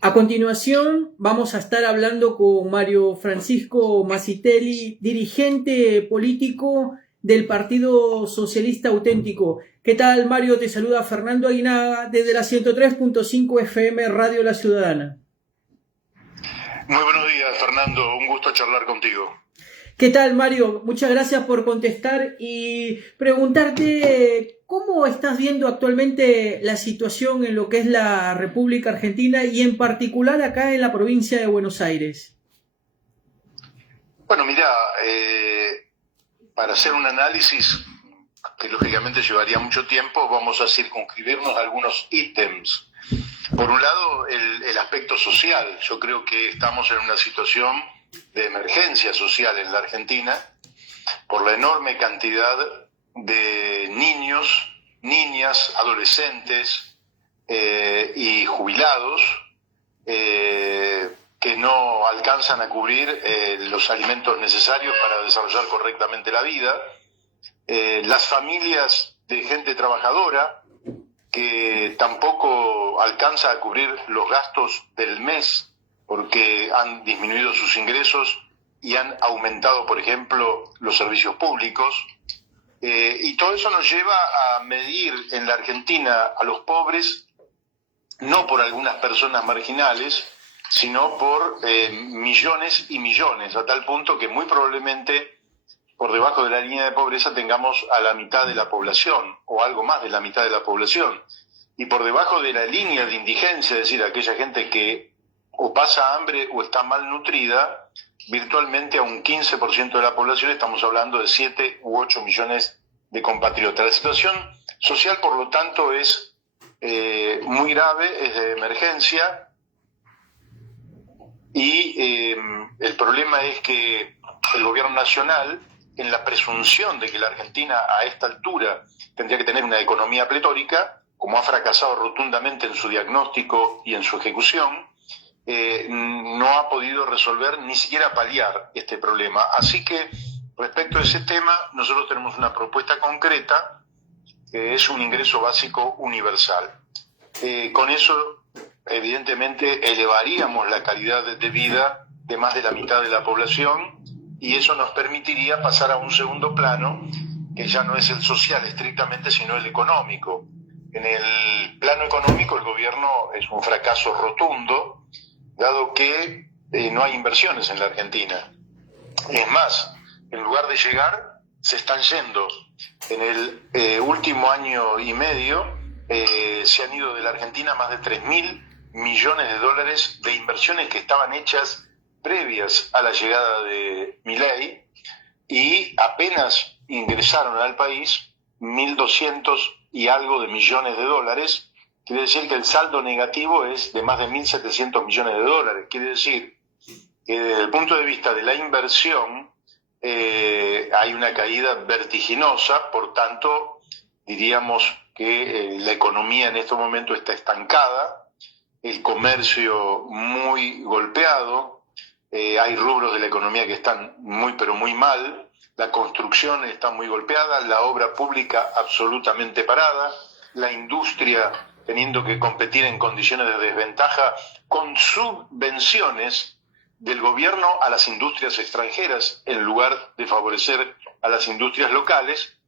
A continuación vamos a estar hablando con Mario Francisco Masitelli, dirigente político del Partido Socialista Auténtico. ¿Qué tal, Mario? Te saluda Fernando Aguinaga desde la 103.5 FM Radio La Ciudadana. Muy buenos días, Fernando. Un gusto charlar contigo. ¿Qué tal, Mario? Muchas gracias por contestar y preguntarte cómo estás viendo actualmente la situación en lo que es la República Argentina y en particular acá en la provincia de Buenos Aires. Bueno, mira, para hacer un análisis que lógicamente llevaría mucho tiempo, vamos a circunscribirnos a algunos ítems. Por un lado, el aspecto social. Yo creo que estamos en una situación de emergencia social en la Argentina por la enorme cantidad de niños, niñas, adolescentes y jubilados que no alcanzan a cubrir los alimentos necesarios para desarrollar correctamente la vida, las familias de gente trabajadora que tampoco alcanza a cubrir los gastos del mes porque han disminuido sus ingresos y han aumentado, por ejemplo, los servicios públicos. Y todo eso nos lleva a medir en la Argentina a los pobres, no por algunas personas marginales, sino por millones y millones, a tal punto que muy probablemente por debajo de la línea de pobreza tengamos a la mitad de la población, o algo más de la mitad de la población. Y por debajo de la línea de indigencia, es decir, aquella gente que o pasa hambre o está malnutrida, virtualmente a un 15% de la población, estamos hablando de 7 u 8 millones de compatriotas. La situación social, por lo tanto, es muy grave, es de emergencia, y el problema es que el gobierno nacional, en la presunción de que la Argentina a esta altura tendría que tener una economía pletórica, como ha fracasado rotundamente en su diagnóstico y en su ejecución, no ha podido resolver ni siquiera paliar este problema. Así que respecto a ese tema, nosotros tenemos una propuesta concreta, que es un ingreso básico universal. Con eso, evidentemente, elevaríamos la calidad de vida de más de la mitad de la población y eso nos permitiría pasar a un segundo plano, que ya no es el social estrictamente, sino el económico. En el plano económico, el gobierno es un fracaso rotundo, dado que no hay inversiones en la Argentina. Es más, en lugar de llegar, se están yendo. En el último año y medio se han ido de la Argentina más de 3.000 millones de dólares de inversiones que estaban hechas previas a la llegada de Milei y apenas ingresaron al país 1.200 y algo de millones de dólares. Quiere decir que el saldo negativo es de más de 1.700 millones de dólares. Quiere decir que desde el punto de vista de la inversión hay una caída vertiginosa, por tanto diríamos que la economía en este momento está estancada, el comercio muy golpeado, hay rubros de la economía que están muy pero muy mal, la construcción está muy golpeada, la obra pública absolutamente parada, la industria teniendo que competir en condiciones de desventaja con subvenciones del gobierno a las industrias extranjeras en lugar de favorecer a las industrias locales,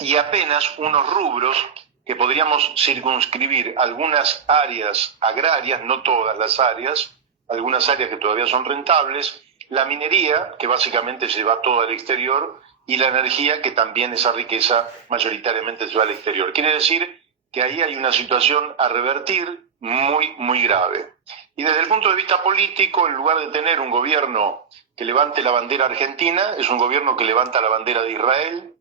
y apenas unos rubros que podríamos circunscribir algunas áreas agrarias, no todas las áreas, algunas áreas que todavía son rentables, la minería, que básicamente se va todo al exterior, y la energía, que también esa riqueza mayoritariamente se va al exterior. Quiere decir que ahí hay una situación a revertir muy, muy grave. Y desde el punto de vista político, en lugar de tener un gobierno que levante la bandera argentina, es un gobierno que levanta la bandera de Israel.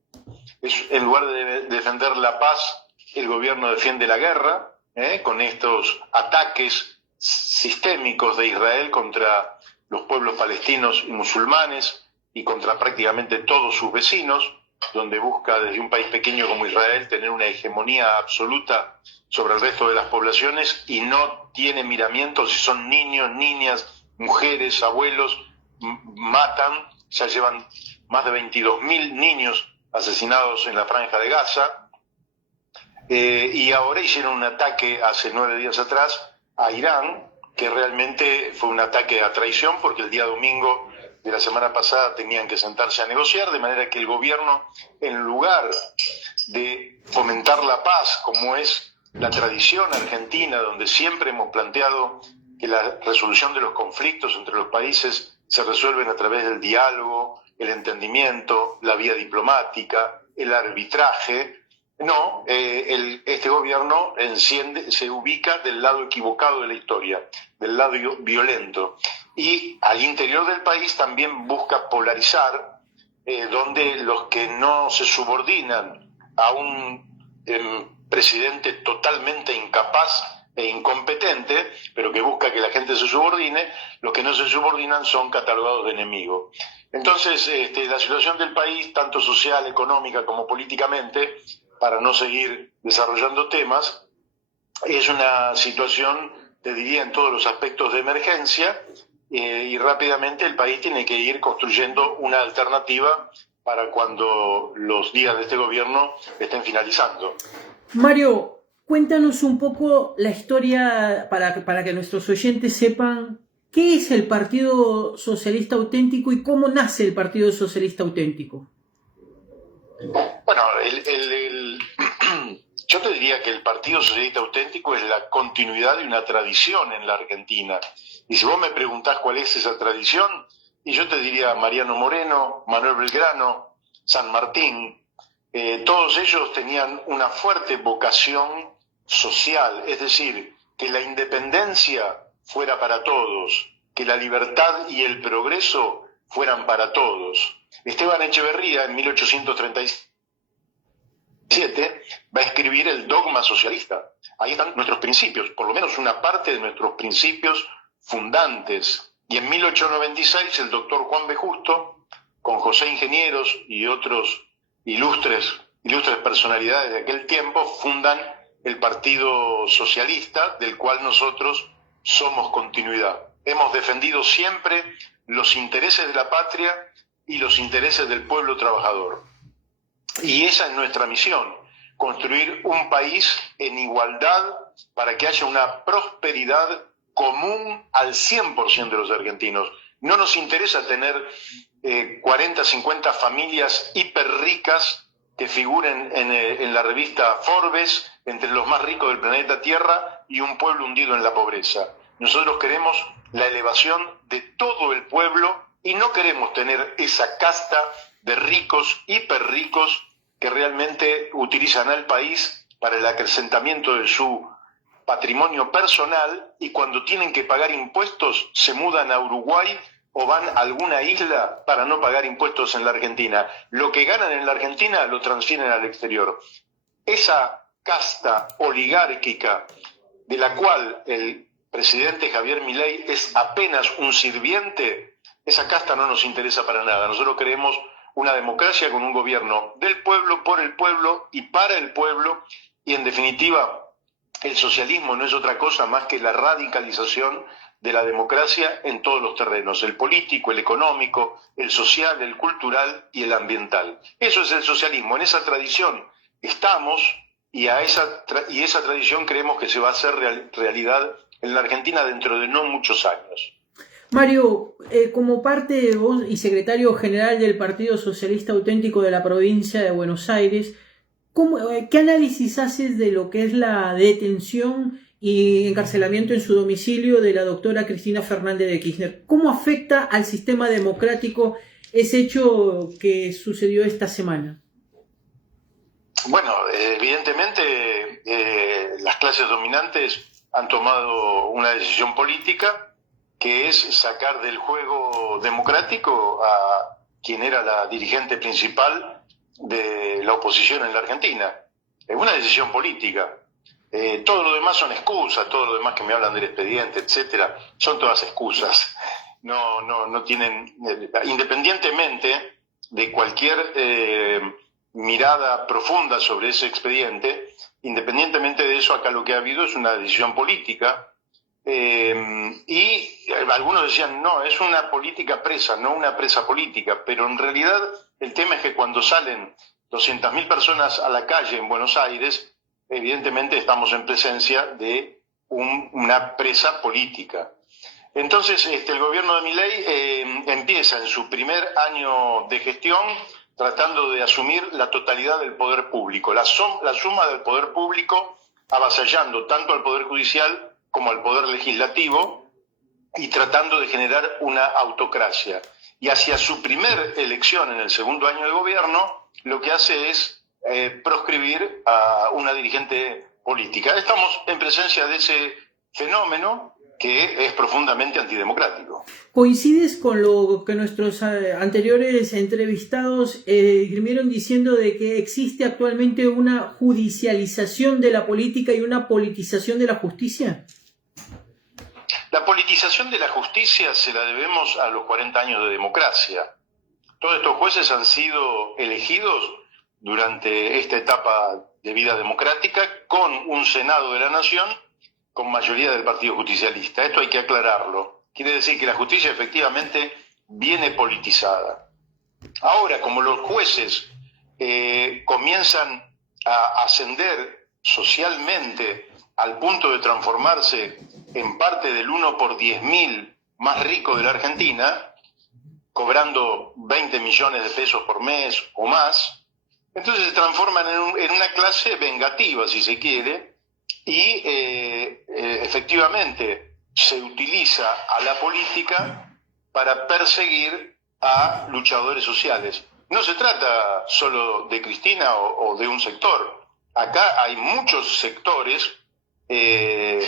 En lugar de defender la paz, el gobierno defiende la guerra, con estos ataques sistémicos de Israel contra los pueblos palestinos y musulmanes y contra prácticamente todos sus vecinos, donde busca desde un país pequeño como Israel tener una hegemonía absoluta sobre el resto de las poblaciones y no tiene miramientos si son niños, niñas, mujeres, abuelos, matan. Ya llevan más de 22.000 niños asesinados en la Franja de Gaza, y ahora hicieron un ataque hace 9 días atrás a Irán, que realmente fue un ataque a traición, porque el día domingo de la semana pasada tenían que sentarse a negociar, de manera que el gobierno, en lugar de fomentar la paz, como es la tradición argentina, donde siempre hemos planteado que la resolución de los conflictos entre los países se resuelven a través del diálogo, el entendimiento, la vía diplomática, el arbitraje. No, este gobierno se ubica del lado equivocado de la historia, del lado violento. Y al interior del país también busca polarizar, donde los que no se subordinan a un presidente totalmente incapaz e incompetente, pero que busca que la gente se subordine, los que no se subordinan son catalogados de enemigos. Entonces, la situación del país, tanto social, económica como políticamente, para no seguir desarrollando temas, es una situación, te diría, en todos los aspectos de emergencia, y rápidamente el país tiene que ir construyendo una alternativa para cuando los días de este gobierno estén finalizando. Mario, cuéntanos un poco la historia para que nuestros oyentes sepan qué es el Partido Socialista Auténtico y cómo nace el Partido Socialista Auténtico. Bueno, yo te diría que el Partido Socialista Auténtico es la continuidad de una tradición en la Argentina. Y si vos me preguntás cuál es esa tradición, y yo te diría Mariano Moreno, Manuel Belgrano, San Martín, todos ellos tenían una fuerte vocación social, es decir, que la independencia fuera para todos, que la libertad y el progreso fueran para todos. Esteban Echeverría, en 1837, va a escribir el dogma socialista. Ahí están nuestros principios, por lo menos una parte de nuestros principios fundantes. Y en 1896 el doctor Juan B. Justo, con José Ingenieros y otros ilustres personalidades de aquel tiempo, fundan el Partido Socialista, del cual nosotros somos continuidad. Hemos defendido siempre los intereses de la patria y los intereses del pueblo trabajador. Y esa es nuestra misión, construir un país en igualdad para que haya una prosperidad común al 100% de los argentinos. No nos interesa tener 40, 50 familias hiperricas que figuren en la revista Forbes entre los más ricos del planeta Tierra y un pueblo hundido en la pobreza. Nosotros queremos la elevación de todo el pueblo y no queremos tener esa casta de ricos, hiperricos, que realmente utilizan al país para el acrecentamiento de su patrimonio personal, y cuando tienen que pagar impuestos se mudan a Uruguay o van a alguna isla para no pagar impuestos en la Argentina. Lo que ganan en la Argentina lo transfieren al exterior. Esa casta oligárquica de la cual el presidente Javier Milei es apenas un sirviente, esa casta no nos interesa para nada. Nosotros queremos una democracia con un gobierno del pueblo, por el pueblo y para el pueblo, y en definitiva el socialismo no es otra cosa más que la radicalización de la democracia en todos los terrenos, el político, el económico, el social, el cultural y el ambiental. Eso es el socialismo, en esa tradición estamos, y esa tradición creemos que se va a hacer realidad en la Argentina dentro de no muchos años. Mario, como parte de vos y secretario general del Partido Socialista Auténtico de la provincia de Buenos Aires, ¿qué análisis haces de lo que es la detención y encarcelamiento en su domicilio de la doctora Cristina Fernández de Kirchner? ¿Cómo afecta al sistema democrático ese hecho que sucedió esta semana? Bueno, evidentemente las clases dominantes han tomado una decisión política, que es sacar del juego democrático a quien era la dirigente principal de la oposición en la Argentina. Es una decisión política. Todo lo demás son excusas, todo lo demás que me hablan del expediente, etcétera, son todas excusas. No tienen, independientemente de cualquier mirada profunda sobre ese expediente, independientemente de eso, acá lo que ha habido es una decisión política. Y algunos decían, no, es una política presa, no una presa política, pero en realidad el tema es que cuando salen 200.000 personas a la calle en Buenos Aires, evidentemente estamos en presencia de una presa política. Entonces, el gobierno de Milei empieza en su primer año de gestión tratando de asumir la totalidad del poder público, la suma del poder público, avasallando tanto al Poder Judicial como al Poder Legislativo y tratando de generar una autocracia. Y hacia su primer elección en el segundo año de gobierno, lo que hace es proscribir a una dirigente política. Estamos en presencia de ese fenómeno que es profundamente antidemocrático. ¿Coincides con lo que nuestros anteriores entrevistados esgrimieron diciendo de que existe actualmente una judicialización de la política y una politización de la justicia? La politización de la justicia se la debemos a los 40 años de democracia. Todos estos jueces han sido elegidos durante esta etapa de vida democrática con un Senado de la Nación con mayoría del Partido Justicialista. Esto hay que aclararlo. Quiere decir que la justicia efectivamente viene politizada. Ahora, como los jueces comienzan a ascender socialmente al punto de transformarse en parte del 1 por 10.000 más rico de la Argentina, cobrando 20 millones de pesos por mes o más, entonces se transforman en una clase vengativa, si se quiere, y efectivamente se utiliza a la política para perseguir a luchadores sociales. No se trata solo de Cristina o de un sector. Acá hay muchos sectores de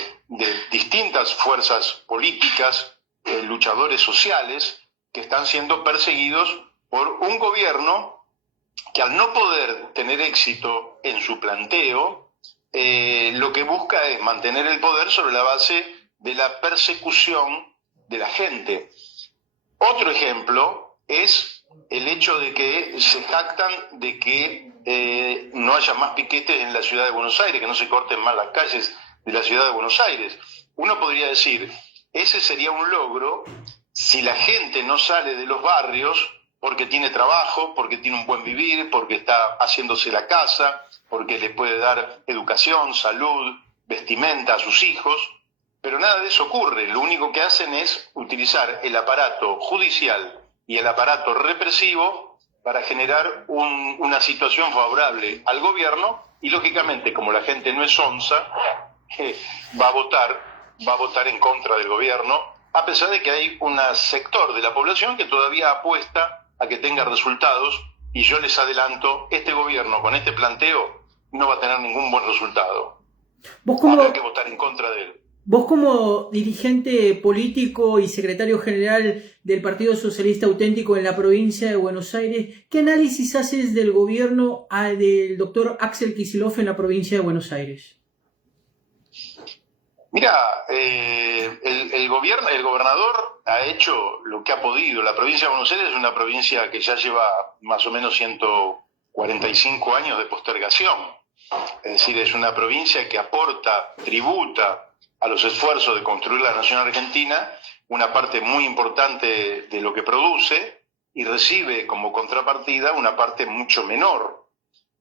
distintas fuerzas políticas, luchadores sociales, que están siendo perseguidos por un gobierno que, al no poder tener éxito en su planteo, lo que busca es mantener el poder sobre la base de la persecución de la gente. Otro ejemplo es el hecho de que se jactan de que no haya más piquetes en la ciudad de Buenos Aires, que no se corten más las calles de la ciudad de Buenos Aires. Uno podría decir, ese sería un logro si la gente no sale de los barrios porque tiene trabajo, porque tiene un buen vivir, porque está haciéndose la casa, porque le puede dar educación, salud, vestimenta a sus hijos, pero nada de eso ocurre. Lo único que hacen es utilizar el aparato judicial y el aparato represivo para generar una situación favorable al gobierno y, lógicamente, como la gente no es onza, va a votar en contra del gobierno, a pesar de que hay un sector de la población que todavía apuesta a que tenga resultados, y yo les adelanto, este gobierno con este planteo no va a tener ningún buen resultado. Habrá que votar en contra de él. Vos, como dirigente político y secretario general del Partido Socialista Auténtico en la provincia de Buenos Aires, ¿qué análisis haces del gobierno del doctor Axel Kicillof en la provincia de Buenos Aires? Mira, el gobernador ha hecho lo que ha podido. La provincia de Buenos Aires es una provincia que ya lleva más o menos 145 años de postergación. Es decir, es una provincia que aporta, tributa a los esfuerzos de construir la nación argentina una parte muy importante de lo que produce y recibe como contrapartida una parte mucho menor.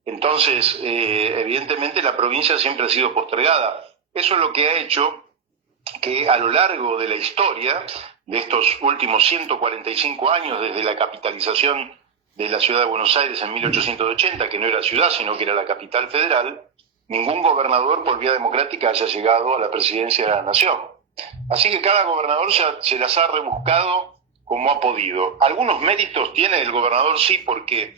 Entonces, evidentemente la provincia siempre ha sido postergada. Eso es lo que ha hecho que a lo largo de la historia de estos últimos 145 años, desde la capitalización de la ciudad de Buenos Aires en 1880, que no era ciudad, sino que era la capital federal, ningún gobernador por vía democrática haya llegado a la presidencia de la nación. Así que cada gobernador se las ha rebuscado como ha podido. Algunos méritos tiene el gobernador, sí, porque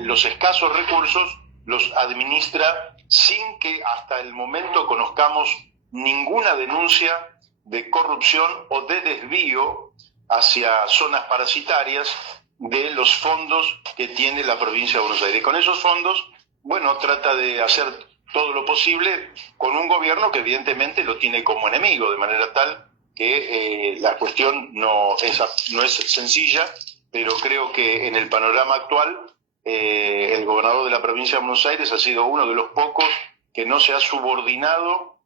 los escasos recursos los administra sin que hasta el momento conozcamos ninguna denuncia de corrupción o de desvío hacia zonas parasitarias de los fondos que tiene la provincia de Buenos Aires. Con esos fondos, bueno, trata de hacer todo lo posible con un gobierno que evidentemente lo tiene como enemigo, de manera tal que la cuestión no es sencilla, pero creo que en el panorama actual el gobernador de la provincia de Buenos Aires ha sido uno de los pocos que no se ha subordinado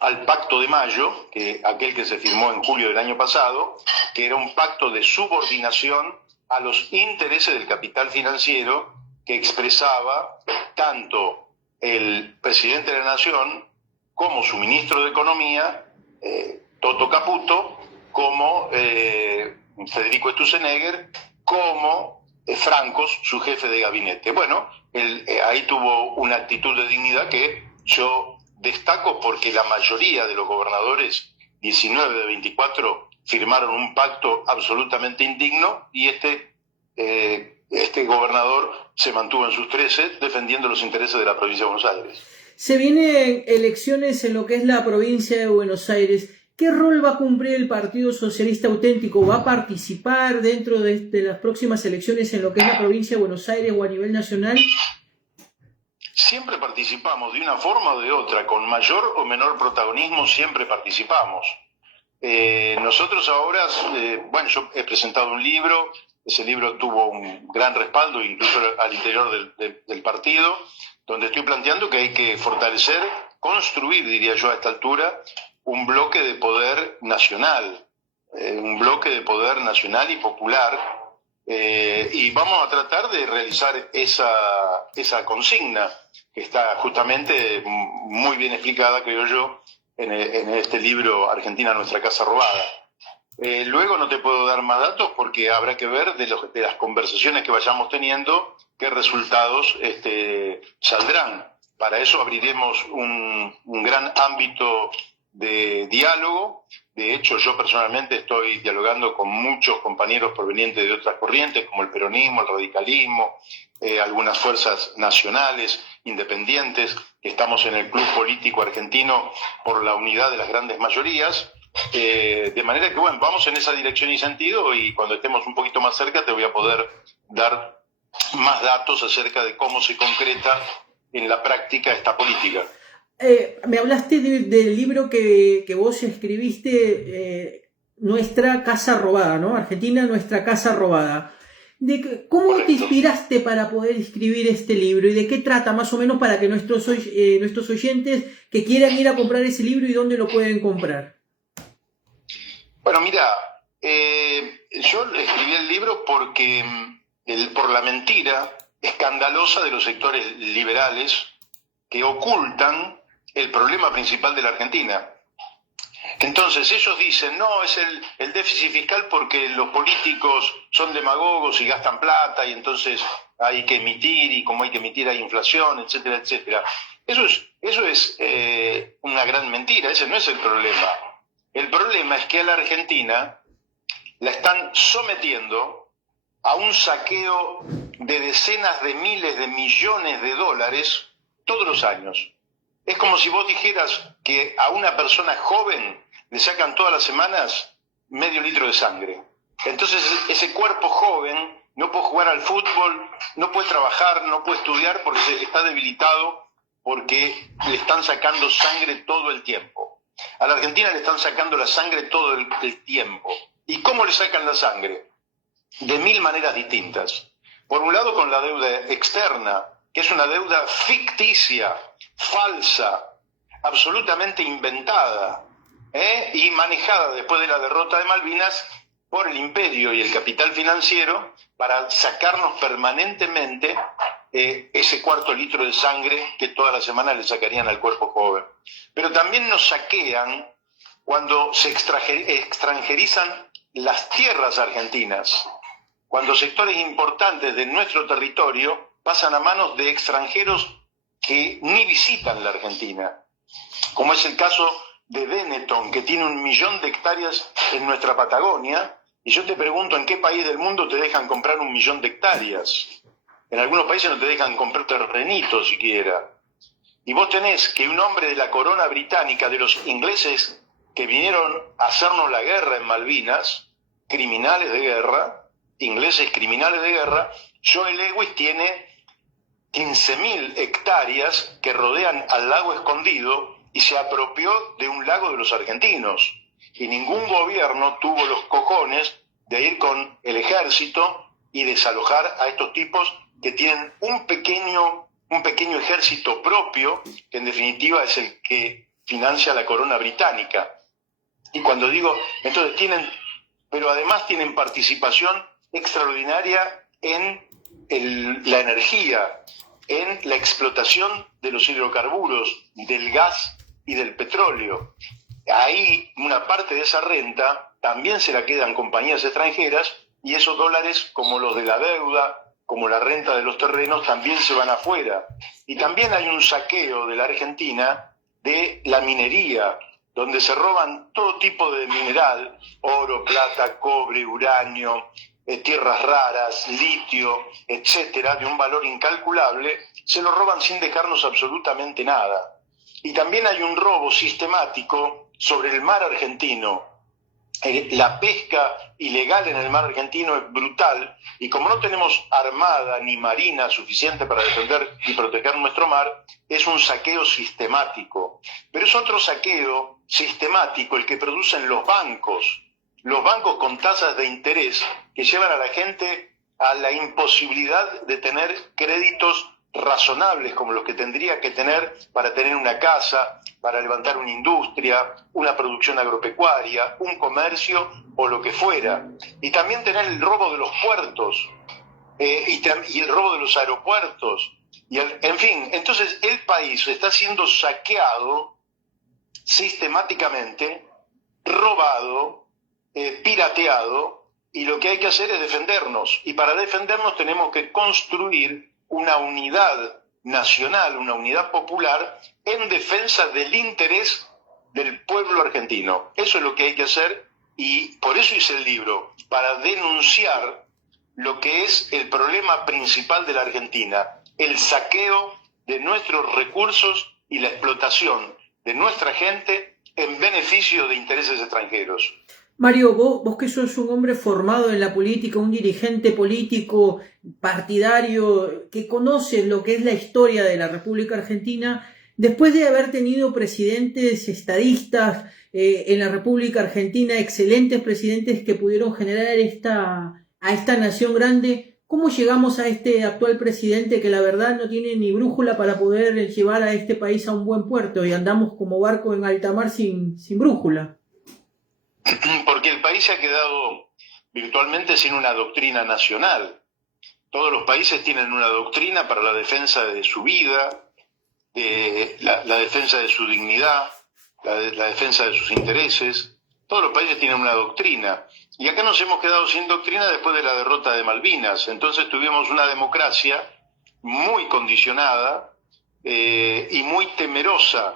al Pacto de Mayo, aquel que se firmó en julio del año pasado, que era un pacto de subordinación a los intereses del capital financiero que expresaba tanto el presidente de la Nación como su ministro de Economía, Toto Caputo, como Federico Sturzenegger, como Francos, su jefe de gabinete. Bueno, él ahí tuvo una actitud de dignidad que yo destaco, porque la mayoría de los gobernadores, 19 de 24, firmaron un pacto absolutamente indigno, y este gobernador se mantuvo en sus 13 defendiendo los intereses de la provincia de Buenos Aires. Se vienen elecciones en lo que es la provincia de Buenos Aires. ¿Qué rol va a cumplir el Partido Socialista Auténtico? ¿Va a participar dentro de las próximas elecciones en lo que es la provincia de Buenos Aires o a nivel nacional? Siempre participamos de una forma o de otra, con mayor o menor protagonismo, siempre participamos. Nosotros ahora, bueno, yo he presentado un libro, ese libro tuvo un gran respaldo, incluso al interior del partido, donde estoy planteando que hay que fortalecer, construir, diría yo a esta altura, un bloque de poder nacional, y popular, y vamos a tratar de realizar esa consigna, que está justamente muy bien explicada, creo yo, en este libro Argentina, nuestra casa robada. Luego no te puedo dar más datos, porque habrá que ver de las conversaciones que vayamos teniendo qué resultados saldrán. Para eso abriremos un gran ámbito de diálogo. De hecho, yo personalmente estoy dialogando con muchos compañeros provenientes de otras corrientes, como el peronismo, el radicalismo, algunas fuerzas nacionales, independientes, que estamos en el club político argentino por la unidad de las grandes mayorías. De manera que, bueno, vamos en esa dirección y sentido, y cuando estemos un poquito más cerca te voy a poder dar más datos acerca de cómo se concreta en la práctica esta política. Me hablaste del libro que vos escribiste, Nuestra Casa Robada, ¿no? Argentina, Nuestra Casa Robada. ¿Cómo Correcto. te inspiraste para poder escribir este libro y de qué trata, más o menos, para que nuestros oyentes que quieran ir a comprar ese libro, y dónde lo pueden comprar? Bueno, mira, yo escribí el libro porque por la mentira escandalosa de los sectores liberales que ocultan el problema principal de la Argentina. Entonces ellos dicen, no, es el déficit fiscal porque los políticos son demagogos y gastan plata, y entonces hay que emitir, y como hay que emitir hay inflación, etcétera, etcétera. Eso es una gran mentira, ese no es el problema. El problema es que a la Argentina la están sometiendo a un saqueo de decenas de miles de millones de dólares todos los años. Es como si vos dijeras que a una persona joven le sacan todas las semanas medio litro de sangre. Entonces ese cuerpo joven no puede jugar al fútbol, no puede trabajar, no puede estudiar, porque está debilitado, porque le están sacando sangre todo el tiempo. A la Argentina le están sacando la sangre todo el tiempo. ¿Y cómo le sacan la sangre? De 1000 maneras distintas. Por un lado, con la deuda externa, que es una deuda ficticia, falsa, absolutamente inventada, y manejada después de la derrota de Malvinas por el imperio y el capital financiero para sacarnos permanentemente ese cuarto litro de sangre que todas las semanas le sacarían al cuerpo joven. Pero también nos saquean cuando se extranjerizan las tierras argentinas, cuando sectores importantes de nuestro territorio pasan a manos de extranjeros que ni visitan la Argentina, como es el caso de Benetton, que tiene 1 millón de hectáreas en nuestra Patagonia, y yo te pregunto, ¿en qué país del mundo te dejan comprar 1 millón de hectáreas? En algunos países no te dejan comprar terrenitos siquiera. Y vos tenés que un hombre de la corona británica, de los ingleses que vinieron a hacernos la guerra en Malvinas, criminales de guerra, ingleses criminales de guerra, Joe Lewis tiene 15.000 hectáreas que rodean al lago Escondido y se apropió de un lago de los argentinos. Y ningún gobierno tuvo los cojones de ir con el ejército y desalojar a estos tipos que tienen un pequeño ejército propio, que en definitiva es el que financia la corona británica. Y cuando digo, entonces pero además tienen participación extraordinaria en la energía, en la explotación de los hidrocarburos, del gas y del petróleo. Ahí una parte de esa renta también se la quedan compañías extranjeras y esos dólares, como los de la deuda, como la renta de los terrenos, también se van afuera. Y también hay un saqueo de la Argentina de la minería, donde se roban todo tipo de mineral, oro, plata, cobre, uranio, tierras raras, litio, etcétera, de un valor incalculable, se lo roban sin dejarnos absolutamente nada. Y también hay un robo sistemático sobre el mar argentino. La pesca ilegal en el mar argentino es brutal y como no tenemos armada ni marina suficiente para defender y proteger nuestro mar, es un saqueo sistemático. Pero es otro saqueo sistemático el que producen los bancos con tasas de interés que llevan a la gente a la imposibilidad de tener créditos razonables como los que tendría que tener para tener una casa, para levantar una industria, una producción agropecuaria, un comercio o lo que fuera. Y también tener el robo de los puertos y el robo de los aeropuertos. En fin, entonces el país está siendo saqueado sistemáticamente, robado, pirateado, y lo que hay que hacer es defendernos. Y para defendernos tenemos que construir una unidad nacional, una unidad popular en defensa del interés del pueblo argentino. Eso es lo que hay que hacer y por eso hice el libro, para denunciar lo que es el problema principal de la Argentina, el saqueo de nuestros recursos y la explotación de nuestra gente en beneficio de intereses extranjeros. Mario, vos que sos un hombre formado en la política, un dirigente político, partidario, que conoce lo que es la historia de la República Argentina, después de haber tenido presidentes estadistas en la República Argentina, excelentes presidentes que pudieron generar a esta nación grande, ¿cómo llegamos a este actual presidente que la verdad no tiene ni brújula para poder llevar a este país a un buen puerto y andamos como barco en alta mar sin brújula? Porque el país se ha quedado virtualmente sin una doctrina nacional. Todos los países tienen una doctrina para la defensa de su vida, la defensa de su dignidad, la defensa de sus intereses. Todos los países tienen una doctrina. Y acá nos hemos quedado sin doctrina después de la derrota de Malvinas. Entonces tuvimos una democracia muy condicionada y muy temerosa.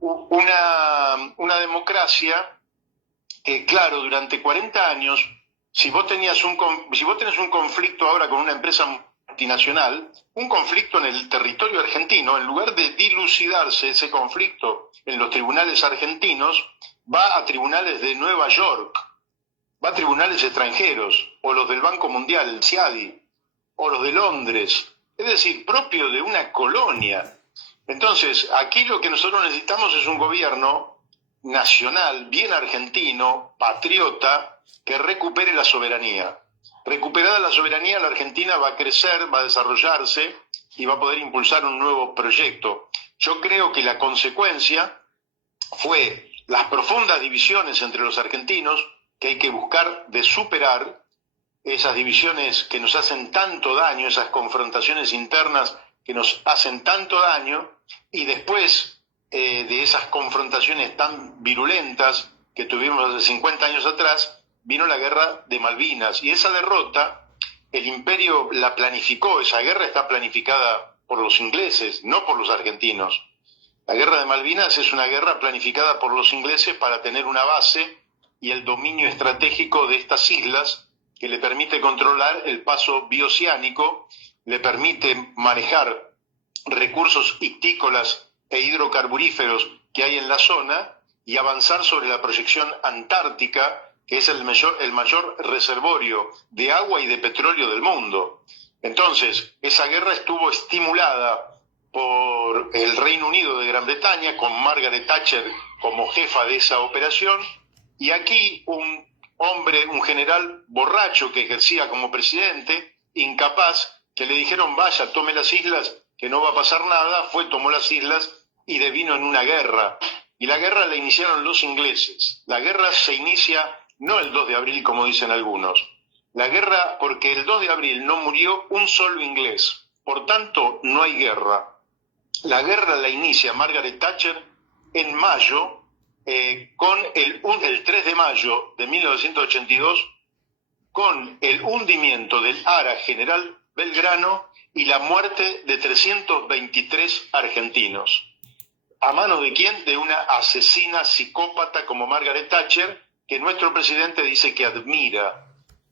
Una democracia que, claro, durante 40 años, si vos tenés un conflicto ahora con una empresa multinacional, un conflicto en el territorio argentino, en lugar de dilucidarse ese conflicto en los tribunales argentinos, va a tribunales de Nueva York, va a tribunales extranjeros, o los del Banco Mundial, el CIADI, o los de Londres, es decir, propio de una colonia. Entonces, aquí lo que nosotros necesitamos es un gobierno nacional, bien argentino, patriota, que recupere la soberanía. Recuperada la soberanía, la Argentina va a crecer, va a desarrollarse y va a poder impulsar un nuevo proyecto. Yo creo que la consecuencia fue las profundas divisiones entre los argentinos, que hay que buscar de superar, esas divisiones que nos hacen tanto daño, esas confrontaciones internas que nos hacen tanto daño, y después de esas confrontaciones tan virulentas que tuvimos hace 50 años atrás, vino la guerra de Malvinas, y esa derrota, el imperio la planificó. Esa guerra está planificada por los ingleses, no por los argentinos. La guerra de Malvinas es una guerra planificada por los ingleses para tener una base y el dominio estratégico de estas islas, que le permite controlar el paso bioceánico, le permite manejar recursos ictícolas e hidrocarburíferos que hay en la zona y avanzar sobre la proyección antártica, que es el mayor reservorio de agua y de petróleo del mundo. Entonces, esa guerra estuvo estimulada por el Reino Unido de Gran Bretaña, con Margaret Thatcher como jefa de esa operación, y aquí un general borracho que ejercía como presidente, incapaz, que le dijeron vaya, tome las islas, que no va a pasar nada, tomó las islas y devino en una guerra. Y la guerra la iniciaron los ingleses. La guerra se inicia no el 2 de abril, como dicen algunos. La guerra, porque el 2 de abril no murió un solo inglés, por tanto no hay guerra. La guerra la inicia Margaret Thatcher en mayo, con el 3 de mayo de 1982, con el hundimiento del ARA General Belgrano y la muerte de 323 argentinos. ¿A mano de quién? De una asesina psicópata como Margaret Thatcher, que nuestro presidente dice que admira.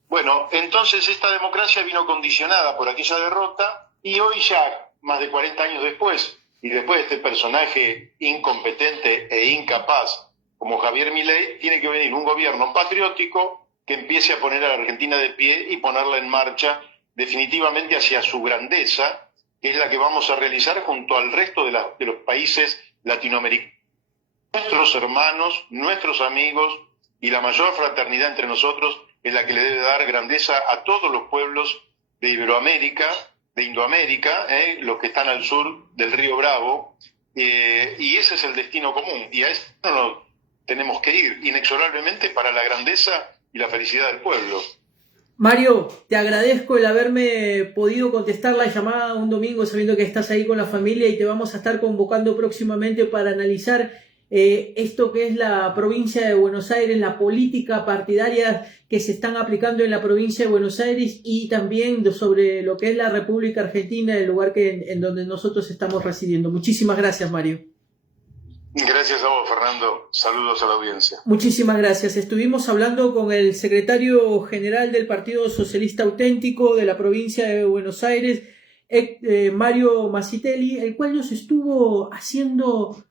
Bueno, entonces esta democracia vino condicionada por aquella derrota y hoy ya, más de 40 años después, y después de este personaje incompetente e incapaz como Javier Milei, tiene que venir un gobierno patriótico que empiece a poner a la Argentina de pie y ponerla en marcha definitivamente hacia su grandeza, que es la que vamos a realizar junto al resto de los países latinoamericanos, nuestros hermanos, nuestros amigos, y la mayor fraternidad entre nosotros es la que le debe dar grandeza a todos los pueblos de Iberoamérica, de Indoamérica, los que están al sur del río Bravo, y ese es el destino común, y a eso nos tenemos que ir inexorablemente para la grandeza y la felicidad del pueblo. Mario, te agradezco el haberme podido contestar la llamada un domingo sabiendo que estás ahí con la familia, y te vamos a estar convocando próximamente para analizar esto que es la provincia de Buenos Aires, la política partidaria que se están aplicando en la provincia de Buenos Aires, y también sobre lo que es la República Argentina, el lugar en donde nosotros estamos residiendo. Muchísimas gracias, Mario. Gracias a vos, Fernando. Saludos a la audiencia. Muchísimas gracias. Estuvimos hablando con el secretario general del Partido Socialista Auténtico de la provincia de Buenos Aires, Mario Masitelli, el cual nos estuvo haciendo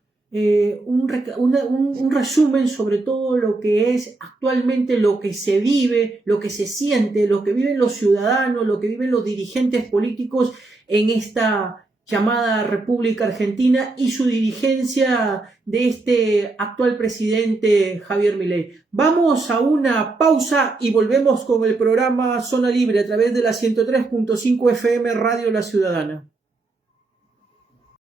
un resumen sobre todo lo que es actualmente, lo que se vive, lo que se siente, lo que viven los ciudadanos, lo que viven los dirigentes políticos en esta llamada República Argentina y su dirigencia de este actual presidente Javier Milei. Vamos a una pausa y volvemos con el programa Zona Libre a través de la 103.5 FM Radio La Ciudadana.